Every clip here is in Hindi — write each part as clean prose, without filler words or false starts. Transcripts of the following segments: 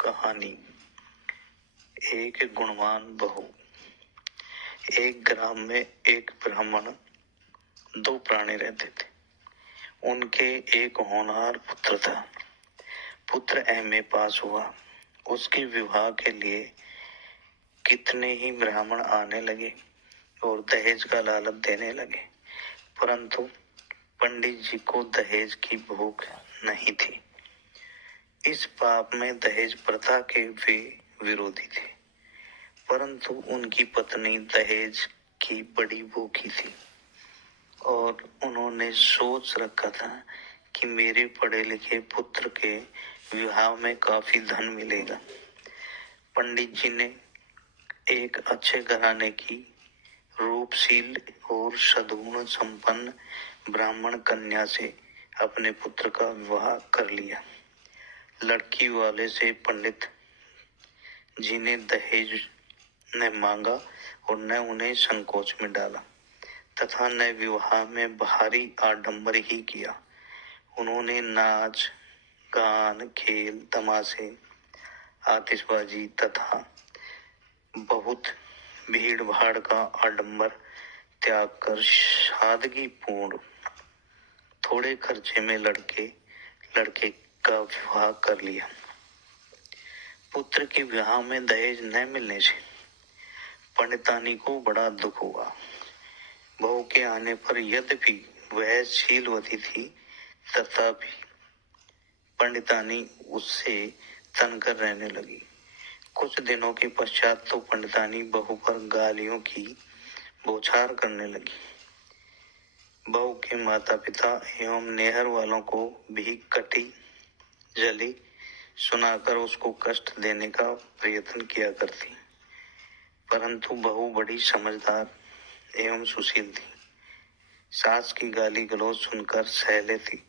कहानी। एक गुणवान बहू। एक ग्राम में एक ब्राह्मण, दो प्राणी रहते थे। उनके एक होनहार पुत्र था। पुत्र एमए पास हुआ। उसके विवाह के लिए कितने ही ब्राह्मण आने लगे और दहेज का लालच देने लगे, परंतु पंडित जी को दहेज की भूख नहीं थी। इस पाप में दहेज प्रथा के वे विरोधी थे, परंतु उनकी पत्नी दहेज की बड़ी भूखी थी और उन्होंने सोच रखा था कि मेरे पढ़े लिखे पुत्र के विवाह में काफी धन मिलेगा। पंडित जी ने एक अच्छे घराने की रूपशील और सद्गुण संपन्न ब्राह्मण कन्या से अपने पुत्र का विवाह कर लिया। लड़की वाले से पंडित जी ने दहेज न मांगा और न उन्हें संकोच में डाला तथा न विवाह में भारी आडंबर ही किया। उन्होंने नाच गान, खेल, तमाशे, आतिशबाजी तथा बहुत भीड़ भाड़ का आडंबर त्याग कर सादगी पूर्ण थोड़े खर्चे में लड़के का विवाह कर लिया। पुत्र के विवाह में दहेज न मिलने से पंडितानी को बड़ा दुख हुआ। बहू के आने पर यद्यपि वह शीलवती थी, तथापि पंडितानी उससे तनकर रहने लगी। कुछ दिनों के पश्चात तो पंडितानी बहू पर गालियों की बौछार करने लगी। बहू के माता पिता एवं नेहर वालों को भी कटी जली सुनाकर उसको कष्ट देने का प्रयत्न किया करती, परंतु बहू बड़ी समझदार एवं सुशील थी। सास की गाली गलौज सुनकर सह लेती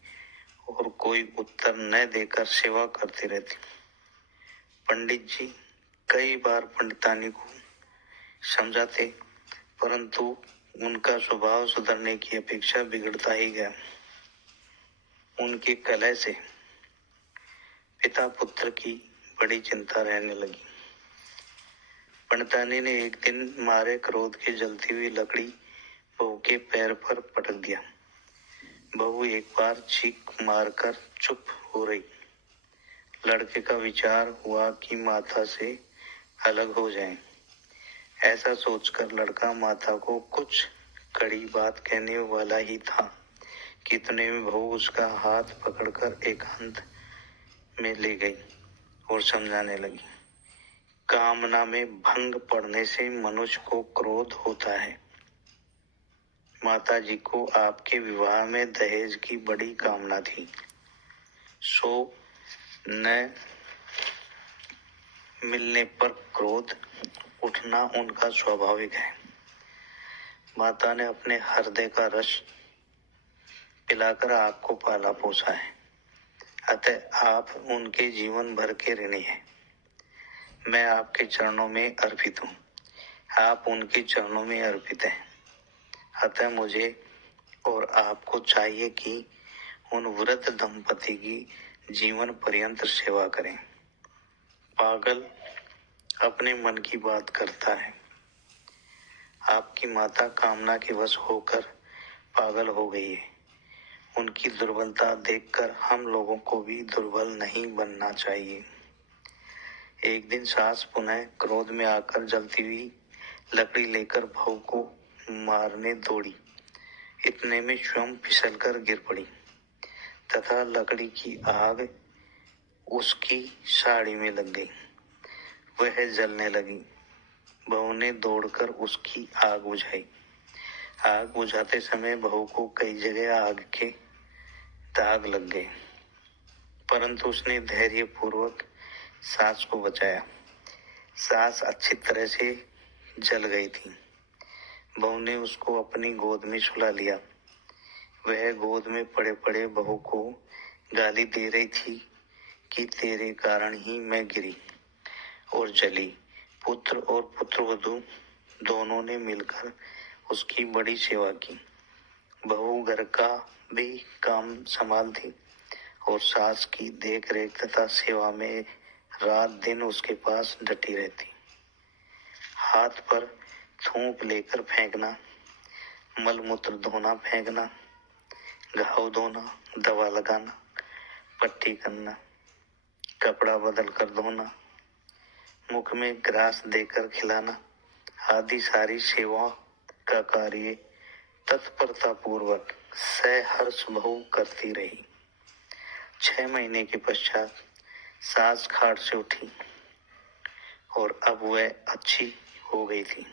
और कोई उत्तर न देकर सेवा करती रहती। पंडित जी कई बार पंडितानी को समझाते, परंतु उनका स्वभाव सुधरने की अपेक्षा बिगड़ता ही गया। उनकी कलह से पिता पुत्र की बड़ी चिंता रहने लगी। पंडितानी ने एक दिन मारे क्रोध के जलती हुई लकड़ी बहू के पैर पर पटक दिया। बहू एक बार चीख मारकर चुप हो रही। लड़के का विचार हुआ कि माता से अलग हो जाएं। ऐसा सोचकर लड़का माता को कुछ कड़ी बात कहने वाला ही था कि इतने में बहू उसका हाथ पकड़कर एकांत में ले गई और समझाने लगी। कामना में भंग पड़ने से मनुष्य को क्रोध होता है। माता जी को आपके विवाह में दहेज की बड़ी कामना थी, सो न मिलने पर क्रोध उठना उनका स्वाभाविक है। माता ने अपने हृदय का रस पिलाकर आपको पाला पोसा है, अतः आप उनके जीवन भर के ऋणी हैं। मैं आपके चरणों में अर्पित हूँ, आप उनके चरणों में अर्पित हैं। अतः मुझे और आपको चाहिए कि उन वृद्ध दंपति की जीवन पर्यंत सेवा करें। पागल अपने मन की बात करता है। आपकी माता कामना के वश होकर पागल हो गई है। उनकी दुर्बलता देखकर हम लोगों को भी दुर्बल नहीं बनना चाहिए। एक दिन सास पुनः क्रोध में आकर जलती हुई लकड़ी लेकर बहू को मारने दौड़ी। इतने में स्वयं फिसलकर गिर पड़ी तथा लकड़ी की आग उसकी साड़ी में लग गई। वह जलने लगी। बहू ने दौड़कर उसकी आग बुझाई। आग बुझाते समय बहू को कई जगह आग के दाग लग गए, परंतु उसने धैर्य पूर्वक सास को बचाया। सास अच्छी तरह से जल गई थी। बहू ने उसको अपनी गोद में सुला लिया। वह गोद में पड़े पड़े बहू को गाली दे रही थी कि तेरे कारण ही मैं गिरी और जली। पुत्र और पुत्रवधू दोनों ने मिलकर उसकी बड़ी सेवा की। बहू घर का भी काम संभालती और सास की देख रेख तथा सेवा में रात दिन उसके पास डटी रहती। हाथ पर थूक लेकर फेंकना, मलमूत्र धोना फेंकना, घाव धोना, दवा लगाना, पट्टी करना, कपड़ा बदल कर धोना, मुख में ग्रास देकर खिलाना आदि सारी सेवा का कार्य तत्परता पूर्वक सहर्ष बहू करती रही। 6 महीने के पश्चात सास खाट से उठी और अब वह अच्छी हो गई थी।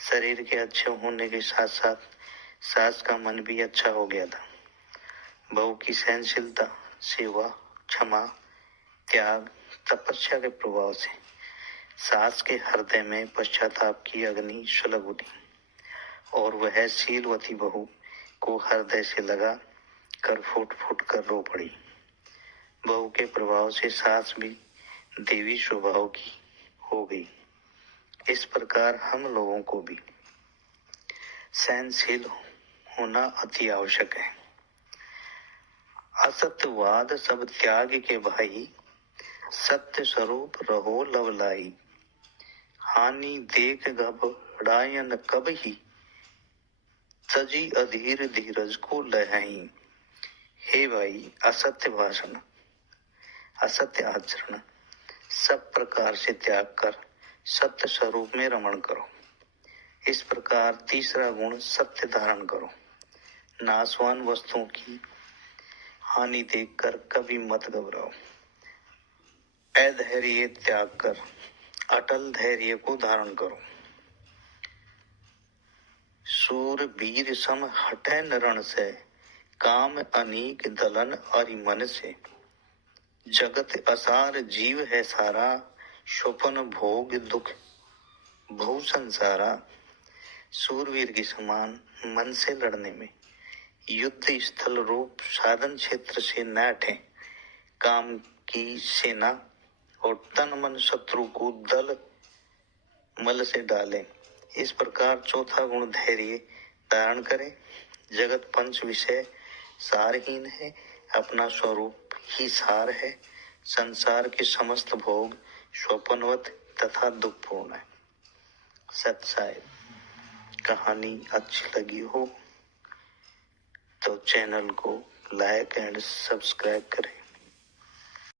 शरीर के अच्छे होने के साथ साथ सास का मन भी अच्छा हो गया था। बहू की सहनशीलता, सेवा, क्षमा, त्याग, तपस्या के प्रभाव से सास के हृदय में पश्चाताप की अग्नि सुलग उठी और वह शीलवती बहू को हृदय से लगा कर फूट फूट कर रो पड़ी। बहू के प्रभाव से सास भी देवी स्वभाव की हो गई। इस प्रकार हम लोगों को भी सहनशील होना अति आवश्यक है। असत्यवाद सब त्याग के भाई, सत्य स्वरूप रहो लवलाई। हानि देख घबरायन कब ही, तजी अधीर धीरज को लहाई। हे भाई, असत्य भाषण, असत्य आचरण सब प्रकार से त्याग कर सत्य स्वरूप में रमण करो। इस प्रकार तीसरा गुण सत्य धारण करो। नाशवान वस्तुओं की हानि देखकर कभी मत घबराओ। अधैर्य त्याग कर अटल धैर्य को धारण करो। सूर वीर सम हटै न रण से, काम अनीक दलन अरिमन से। जगत असार जीव है सारा, स्वपन भोग दुख भू संसारा। सूरवीर के समान मन से लड़ने में, युद्ध स्थल रूप साधन क्षेत्र से न हटे, काम की सेना और तन मन शत्रु को दल मल से डाले। इस प्रकार चौथा गुण धैर्य धारण करें। जगत पंच विषय सारहीन है, अपना स्वरूप ही सार है। संसार के समस्त भोग स्वपनवत तथा दुखपूर्ण है। सत्साय कहानी अच्छी लगी हो तो चैनल को लाइक एंड सब्सक्राइब करें।